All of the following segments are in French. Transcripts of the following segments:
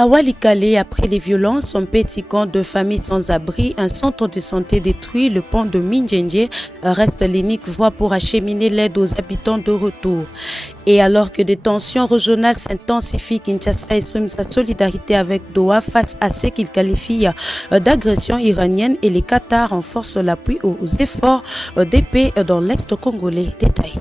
À Walikale, après les violences, un petit camp de familles sans abri, un centre de santé détruit, le pont de Minjenje reste l'unique voie pour acheminer l'aide aux habitants de retour. Et alors que des tensions régionales s'intensifient, Kinshasa exprime sa solidarité avec Doha face à ce qu'il qualifie d'agression iranienne et les Qatar renforcent l'appui aux efforts des paix dans l'Est congolais. Détail.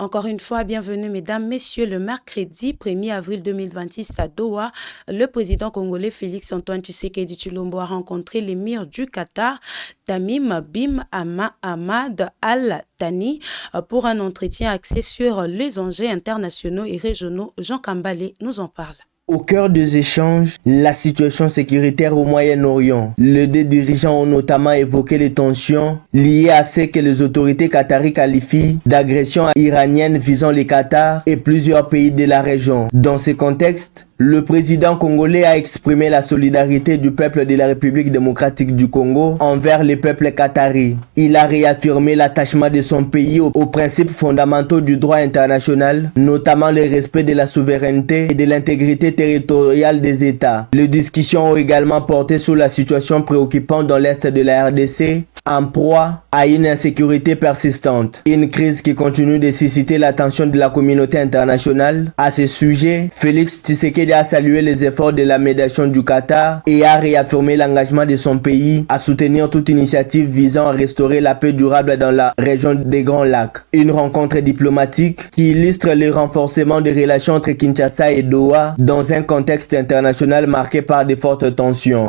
Encore une fois, bienvenue mesdames, messieurs. Le mercredi 1er avril 2026 à Doha, le président congolais Félix Antoine Tshisekedi Tshilombo a rencontré l'émir du Qatar, Tamim bin Hamad Al Thani, pour un entretien axé sur les enjeux internationaux et régionaux. Jean Kambale nous en parle. Au cœur des échanges, la situation sécuritaire au Moyen-Orient. Les deux dirigeants ont notamment évoqué les tensions liées à ce que les autorités qataries qualifient d'agression iranienne visant les Qatar et plusieurs pays de la région. Dans ce contexte, le président congolais a exprimé la solidarité du peuple de la République démocratique du Congo envers les peuples qataris. Il a réaffirmé l'attachement de son pays aux principes fondamentaux du droit international, notamment le respect de la souveraineté et de l'intégrité territoriale des États. Les discussions ont également porté sur la situation préoccupante dans l'est de la RDC, en proie à une insécurité persistante. Une crise qui continue de susciter l'attention de la communauté internationale. À ce sujet, Félix Tshisekedi a salué les efforts de la médiation du Qatar et a réaffirmé l'engagement de son pays à soutenir toute initiative visant à restaurer la paix durable dans la région des Grands Lacs. Une rencontre diplomatique qui illustre le renforcement des relations entre Kinshasa et Doha dans un contexte international marqué par de fortes tensions.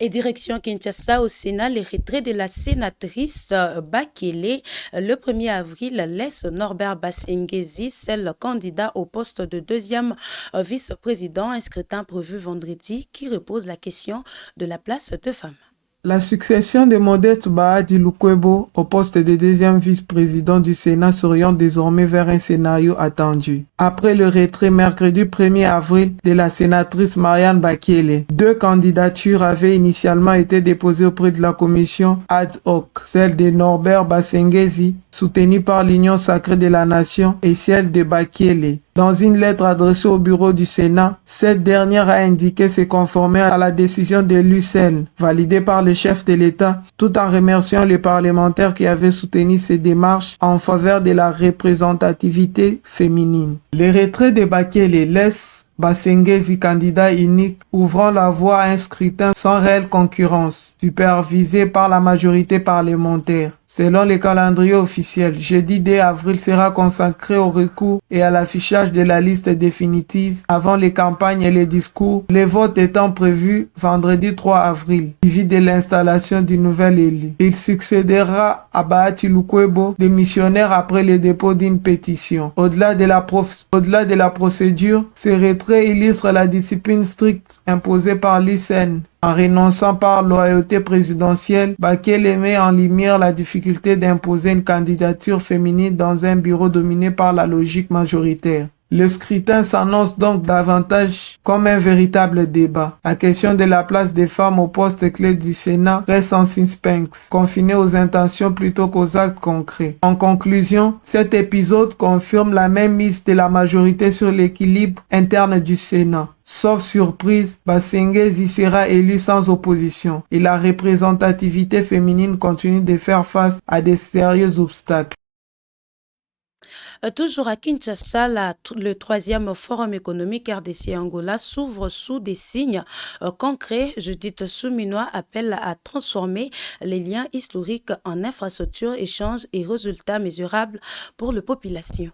Et direction Kinshasa au Sénat, le retrait de la sénatrice Bakele le 1er avril laisse Norbert Basengezi, seul candidat au poste de deuxième vice-président, un scrutin prévu vendredi qui repose la question de la place de femme. La succession de Modeste Bahati Lukwebo au poste de deuxième vice-président du Sénat s'oriente désormais vers un scénario attendu. Après le retrait mercredi 1er avril de la sénatrice Marianne Bakele, deux candidatures avaient initialement été déposées auprès de la commission ad hoc, celle de Norbert Basengezi, soutenue par l'Union sacrée de la nation, et celle de Bakele. Dans une lettre adressée au bureau du Sénat, cette dernière a indiqué se conformer à la décision de l'UCN, validée par le chef de l'État, tout en remerciant les parlementaires qui avaient soutenu ces démarches en faveur de la représentativité féminine. Le retrait de Bakele laisse Basengezi candidat unique, ouvrant la voie à un scrutin sans réelle concurrence, supervisé par la majorité parlementaire. Selon le calendrier officiel, jeudi 2 avril sera consacré au recours et à l'affichage de la liste définitive avant les campagnes et les discours, les votes étant prévus vendredi 3 avril, suivi de l'installation du nouvel élu. Il succédera à Bahati Lukwebo, démissionnaire après le dépôt d'une pétition. Au-delà de la procédure, ce retrait illustre la discipline stricte imposée par l'UCN. En renonçant par loyauté présidentielle, Bakele met en lumière la difficulté d'imposer une candidature féminine dans un bureau dominé par la logique majoritaire. Le scrutin s'annonce donc davantage comme un véritable débat. La question de la place des femmes au poste clé du Sénat reste en suspense, confinée aux intentions plutôt qu'aux actes concrets. En conclusion, cet épisode confirme la même mise de la majorité sur l'équilibre interne du Sénat. Sauf surprise, Basengezi sera élu sans opposition et la représentativité féminine continue de faire face à de sérieux obstacles. Toujours à Kinshasa, le troisième forum économique RDC-Angola s'ouvre sous des signes concrets. Judith Souminois appelle à transformer les liens historiques en infrastructures, échanges et résultats mesurables pour la population.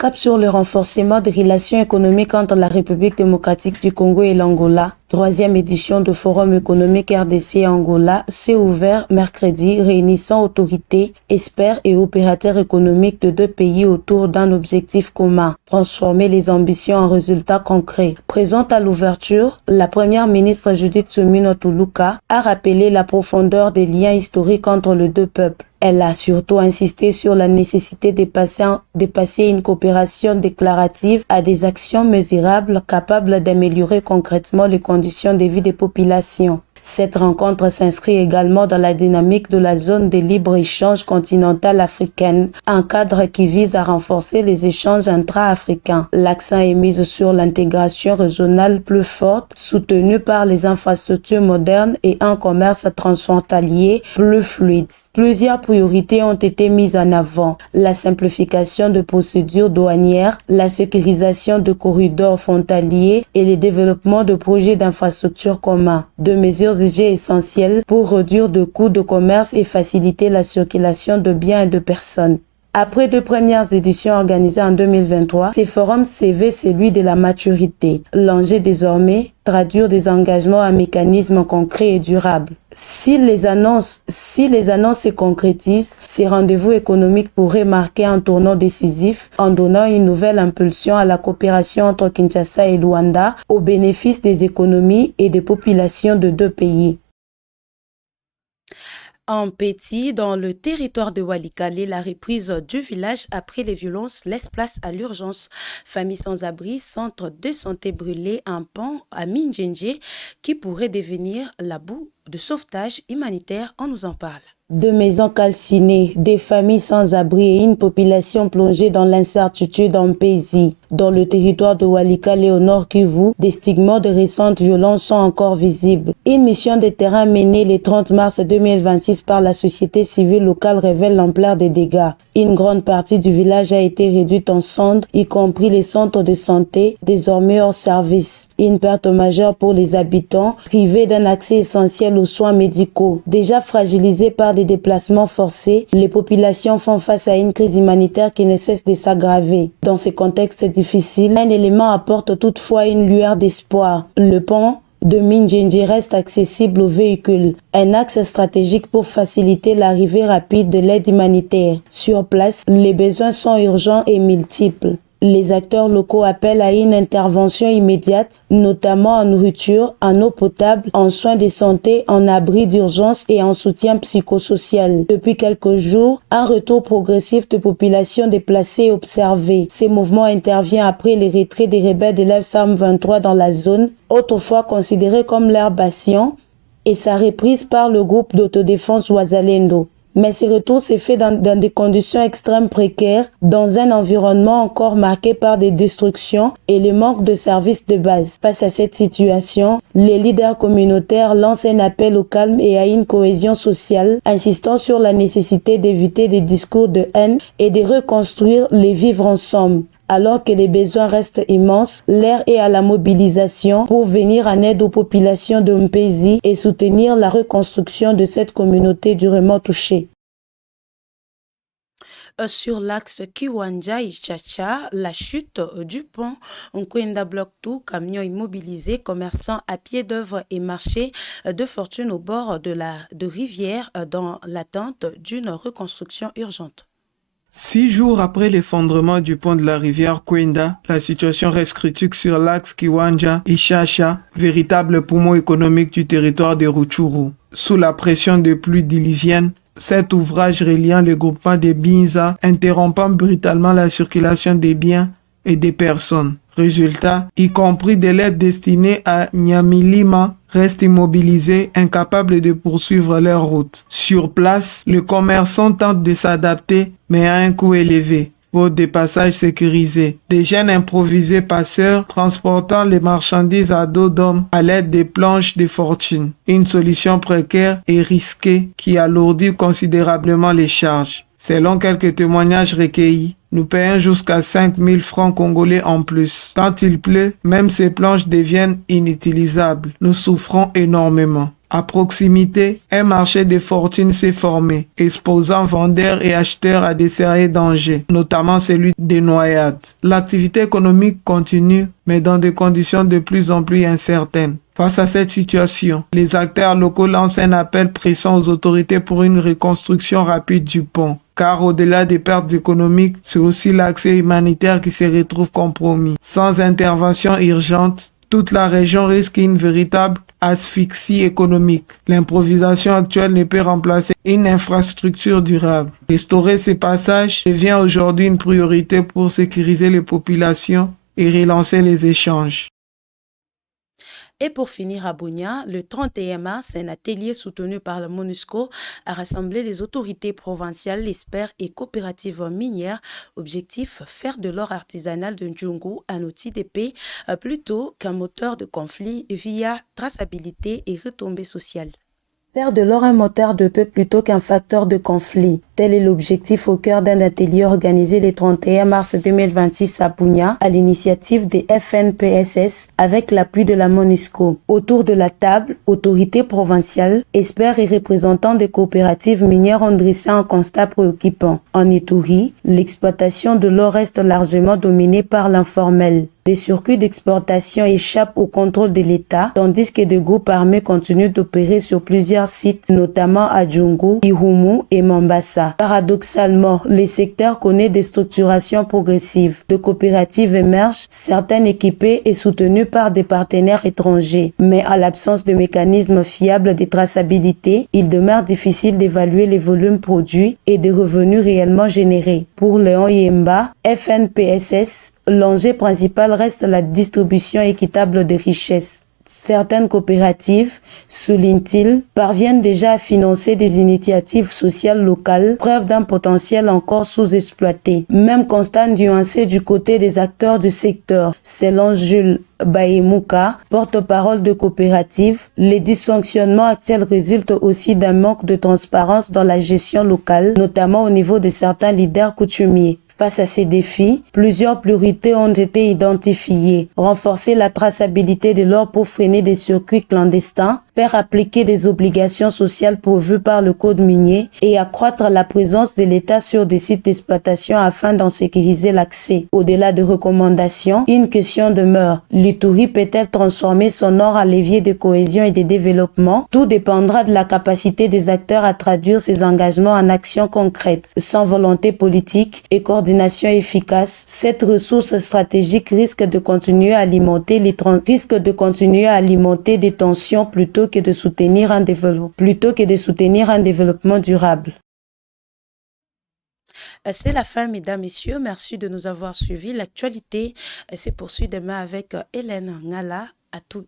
Cap sur le renforcement des relations économiques entre la République démocratique du Congo et l'Angola. Troisième édition de Forum économique RDC Angola s'est ouvert mercredi, réunissant autorités, experts et opérateurs économiques de deux pays autour d'un objectif commun, transformer les ambitions en résultats concrets. Présente à l'ouverture, la première ministre Judith Suminwa Tuluka a rappelé la profondeur des liens historiques entre les deux peuples. Elle a surtout insisté sur la nécessité de passer une coopération déclarative à des actions mesurables capables d'améliorer concrètement les conditions de vie des populations. Cette rencontre s'inscrit également dans la dynamique de la zone de libre-échange continentale africaine, un cadre qui vise à renforcer les échanges intra-africains. L'accent est mis sur l'intégration régionale plus forte, soutenue par les infrastructures modernes et un commerce transfrontalier plus fluide. Plusieurs priorités ont été mises en avant. La simplification de procédures douanières, la sécurisation de corridors frontaliers et le développement de projets d'infrastructures communs. Deux mesures jugées essentielles pour réduire le coût de commerce et faciliter la circulation de biens et de personnes. Après deux premières éditions organisées en 2023, ce forum CV celui de la maturité. L'enjeu désormais, traduire des engagements à mécanismes concrets et durables. Si les annonces se concrétisent, ces rendez-vous économiques pourraient marquer un tournant décisif en donnant une nouvelle impulsion à la coopération entre Kinshasa et Luanda au bénéfice des économies et des populations de deux pays. En Péti, dans le territoire de Walikale, la reprise du village après les violences laisse place à l'urgence. Famille sans abri, centre de santé brûlé, un pont à Mindjenje qui pourrait devenir la boue de sauvetage humanitaire. On nous en parle. Deux maisons calcinées, des familles sans abri et une population plongée dans l'incertitude en Pézi. Dans le territoire de Walikale au nord Kivu, des stigmates de récentes violences sont encore visibles. Une mission de terrain menée le 30 mars 2026 par la société civile locale révèle l'ampleur des dégâts. Une grande partie du village a été réduite en cendres, y compris les centres de santé, désormais hors service. Une perte majeure pour les habitants, privés d'un accès essentiel aux soins médicaux. Déjà fragilisés par des déplacements forcés, les populations font face à une crise humanitaire qui ne cesse de s'aggraver. Dans ce contexte difficile, un élément apporte toutefois une lueur d'espoir. Le pont de Mindjenje reste accessible aux véhicules, un axe stratégique pour faciliter l'arrivée rapide de l'aide humanitaire. Sur place, les besoins sont urgents et multiples. Les acteurs locaux appellent à une intervention immédiate, notamment en nourriture, en eau potable, en soins de santé, en abri d'urgence et en soutien psychosocial. Depuis quelques jours, un retour progressif de populations déplacées est observé. Ces mouvements interviennent après les retraits des rebelles de l'F-123 dans la zone, autrefois considérée comme l'herbation, et sa reprise par le groupe d'autodéfense Wazalendo. Mais ce retour s'est fait dans des conditions extrêmement précaires, dans un environnement encore marqué par des destructions et le manque de services de base. Face à cette situation, les leaders communautaires lancent un appel au calme et à une cohésion sociale, insistant sur la nécessité d'éviter des discours de haine et de reconstruire les vivre ensemble. Alors que les besoins restent immenses, l'air est à la mobilisation pour venir en aide aux populations de Mpezi et soutenir la reconstruction de cette communauté durement touchée. Sur l'axe Kiwanja-Ichacha, la chute du pont Nkwenda Bloc 2, camions immobilisés, commerçants à pied d'œuvre et marchés de fortune au bord de rivière dans l'attente d'une reconstruction urgente. 6 jours après l'effondrement du pont de la rivière Kwenda, la situation reste critique sur l'axe Kiwanja-Ichacha, véritable poumon économique du territoire de Rutshuru. Sous la pression des pluies diluviennes, cet ouvrage reliant le groupement des Binza interrompant brutalement la circulation des biens et des personnes. Résultat, y compris des lettres destinées à Nyamilima, restent immobilisés, incapables de poursuivre leur route. Sur place, les commerçants tentent de s'adapter, mais à un coût élevé, faute de passages sécurisés. Des jeunes improvisés passeurs transportant les marchandises à dos d'hommes à l'aide des planches de fortune. Une solution précaire et risquée qui alourdit considérablement les charges. Selon quelques témoignages recueillis, nous payons jusqu'à 5 000 francs congolais en plus. Quand il pleut, même ces planches deviennent inutilisables. Nous souffrons énormément. À proximité, un marché de fortune s'est formé, exposant vendeurs et acheteurs à des sérieux dangers, notamment celui des noyades. L'activité économique continue, mais dans des conditions de plus en plus incertaines. Face à cette situation, les acteurs locaux lancent un appel pressant aux autorités pour une reconstruction rapide du pont. Car au-delà des pertes économiques, c'est aussi l'accès humanitaire qui se retrouve compromis. Sans intervention urgente, toute la région risque une véritable asphyxie économique. L'improvisation actuelle ne peut remplacer une infrastructure durable. Restaurer ces passages devient aujourd'hui une priorité pour sécuriser les populations et relancer les échanges. Et pour finir à Bunia, le 31 mars, un atelier soutenu par le MONUSCO a rassemblé les autorités provinciales, experts et coopératives minières. Objectif, faire de l'or artisanal de Ndjungu un outil de paix plutôt qu'un moteur de conflit via traçabilité et retombées sociales. Faire de l'or un moteur de paix plutôt qu'un facteur de conflit. Tel est l'objectif au cœur d'un atelier organisé le 31 mars 2026 à Bunia, à l'initiative des FNPSS, avec l'appui de la MONUSCO. Autour de la table, autorités provinciales, experts et représentants des coopératives minières ont dressé un constat préoccupant. En Ituri, l'exploitation de l'or reste largement dominée par l'informel. Des circuits d'exportation échappent au contrôle de l'État, tandis que des groupes armés continuent d'opérer sur plusieurs sites, notamment à Djungu, Irumu et Mombasa. Paradoxalement, le secteur connaît des structurations progressives. De coopératives émergent, certaines équipées et soutenues par des partenaires étrangers. Mais à l'absence de mécanismes fiables de traçabilité, il demeure difficile d'évaluer les volumes produits et des revenus réellement générés. Pour Léon Yemba, FNPSS, l'enjeu principal reste la distribution équitable des richesses. Certaines coopératives, souligne-t-il, parviennent déjà à financer des initiatives sociales locales, preuve d'un potentiel encore sous-exploité. Même constat nuancé du côté des acteurs du secteur. Selon Jules Baïmouka, porte-parole de coopérative, les dysfonctionnements actuels résultent aussi d'un manque de transparence dans la gestion locale, notamment au niveau de certains leaders coutumiers. Face à ces défis, plusieurs priorités ont été identifiées. Renforcer la traçabilité de l'or pour freiner des circuits clandestins, faire appliquer des obligations sociales prévues par le code minier et accroître la présence de l'État sur des sites d'exploitation afin d'en sécuriser l'accès. Au-delà de recommandations, une question demeure. L'Ituri peut-elle transformer son or en levier de cohésion et de développement? Tout dépendra de la capacité des acteurs à traduire ces engagements en actions concrètes. Sans volonté politique et coordination efficace, cette ressource stratégique risque de continuer à alimenter des tensions plutôt que de soutenir un développement durable. C'est la fin, mesdames, messieurs. Merci de nous avoir suivis. L'actualité se poursuit demain avec Hélène Ngala. À tout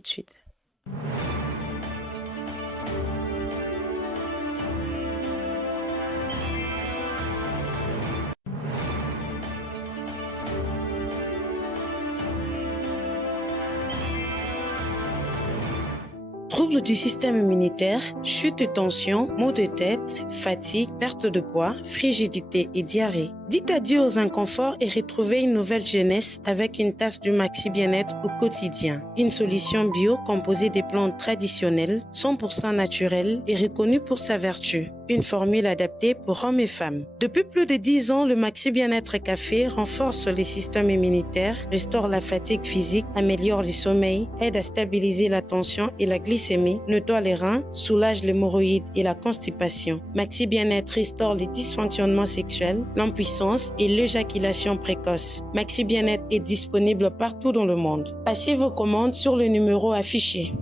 de suite. Troubles du système immunitaire, chute de tension, maux de tête, fatigue, perte de poids, frigidité et diarrhée. Dites adieu aux inconforts et retrouvez une nouvelle jeunesse avec une tasse du Maxi Bien-être au quotidien. Une solution bio composée des plantes traditionnelles, 100% naturelles et reconnue pour sa vertu. Une formule adaptée pour hommes et femmes. Depuis plus de 10 ans, le Maxi Bien-être Café renforce les systèmes immunitaires, restaure la fatigue physique, améliore le sommeil, aide à stabiliser la tension et la glycémie, nettoie les reins, soulage l'hémorroïde et la constipation. Maxi Bien-être restaure les dysfonctionnements sexuels, l'impuissance et l'éjaculation précoce. Maxi Bien-être est disponible partout dans le monde. Passez vos commandes sur le numéro affiché.